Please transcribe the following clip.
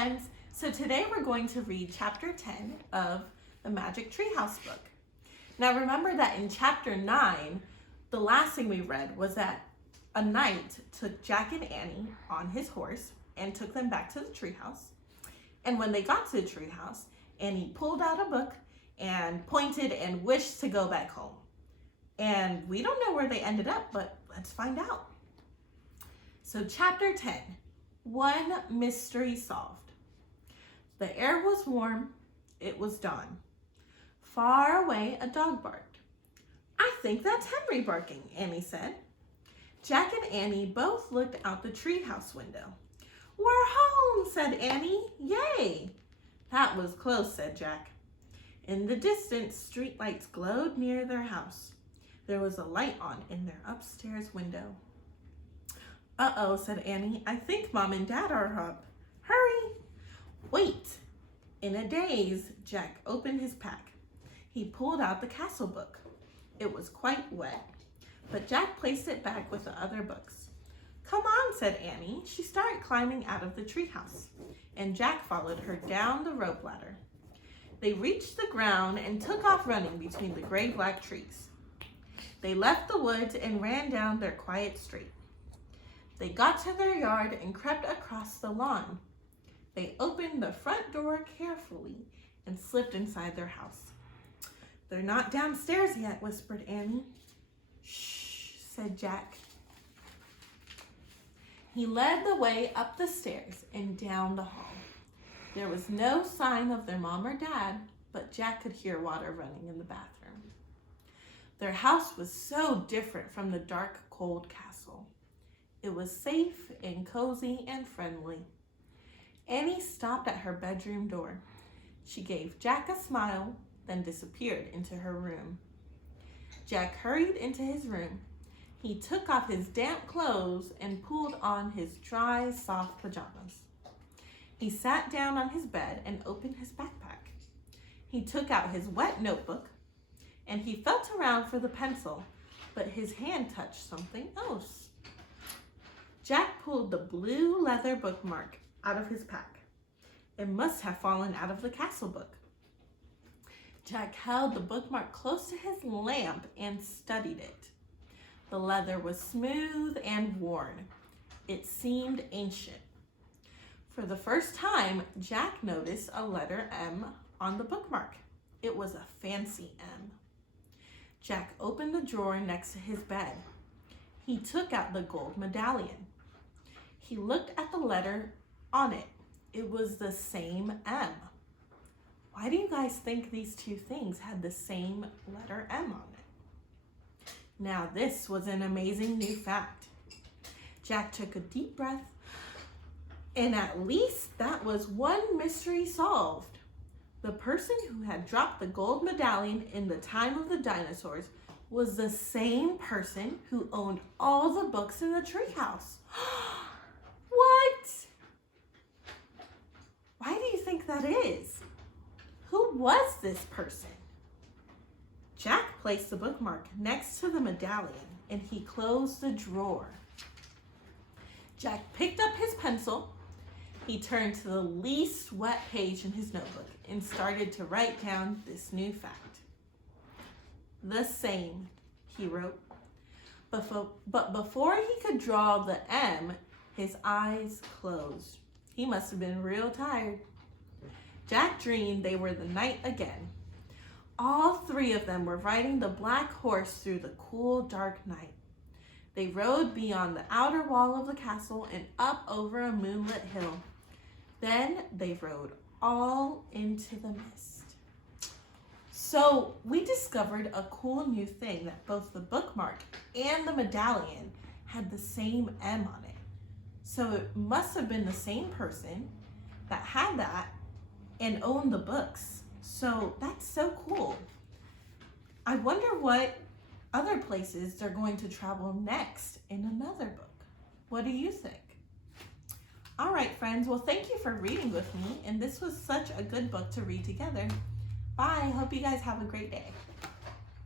friends! So today we're going to read chapter 10 of the Magic Treehouse book. Now remember that in chapter 9, the last thing we read was that a knight took Jack and Annie on his horse and took them back to the treehouse. And when they got to the treehouse, Annie pulled out a book and pointed and wished to go back home. And we don't know where they ended up, but let's find out. So chapter 10, one mystery solved. The air was warm, it was dawn. Far away, a dog barked. I think that's Henry barking, Annie said. Jack and Annie both looked out the treehouse window. We're home, said Annie. Yay! That was close, said Jack. In the distance, streetlights glowed near their house. There was a light on in their upstairs window. Uh-oh, said Annie. I think Mom and Dad are up. Hurry! Wait! In a daze, Jack opened his pack. He pulled out the castle book. It was quite wet, but Jack placed it back with the other books. Come on, said Annie. She started climbing out of the treehouse, and Jack followed her down the rope ladder. They reached the ground and took off running between the gray black trees. They left the woods and ran down their quiet street. They got to their yard and crept across the lawn. They opened the front door carefully and slipped inside their house. They're not downstairs yet, whispered Annie. Shh, said Jack. He led the way up the stairs and down the hall. There was no sign of their mom or dad, but Jack could hear water running in the bathroom. Their house was so different from the dark, cold castle. It was safe and cozy and friendly. Annie stopped at her bedroom door. She gave Jack a smile, then disappeared into her room. Jack hurried into his room. He took off his damp clothes and pulled on his dry, soft pajamas. He sat down on his bed and opened his backpack. He took out his wet notebook and he felt around for the pencil, but his hand touched something else. Jack pulled the blue leather bookmark out of his pack. It must have fallen out of the castle book. Jack held the bookmark close to his lamp and studied it. The leather was smooth and worn. It seemed ancient. For the first time, Jack noticed a letter M on the bookmark. It was a fancy M. Jack opened the drawer next to his bed. He took out the gold medallion. He looked at the letter on it. It was the same M. Why do you guys think these two things had the same letter M on it? Now this was an amazing new fact. Jack took a deep breath, and at least that was one mystery solved. The person who had dropped the gold medallion in the time of the dinosaurs was the same person who owned all the books in the treehouse. What? Why do you think that is? Who was this person? Jack placed the bookmark next to the medallion and he closed the drawer. Jack picked up his pencil. He turned to the least wet page in his notebook and started to write down this new fact. The same, he wrote. But before he could draw the M, his eyes closed. He must have been real tired. Jack dreamed they were the knight again. All three of them were riding the black horse through the cool, dark night. They rode beyond the outer wall of the castle and up over a moonlit hill. Then they rode all into the mist. So we discovered a cool new thing that both the bookmark and the medallion had the same M on it. So it must have been the same person that had that and owned the books. So that's so cool. I wonder what other places they're going to travel next in another book. What do you think? All right, friends. Well, thank you for reading with me. And this was such a good book to read together. Bye. Hope you guys have a great day.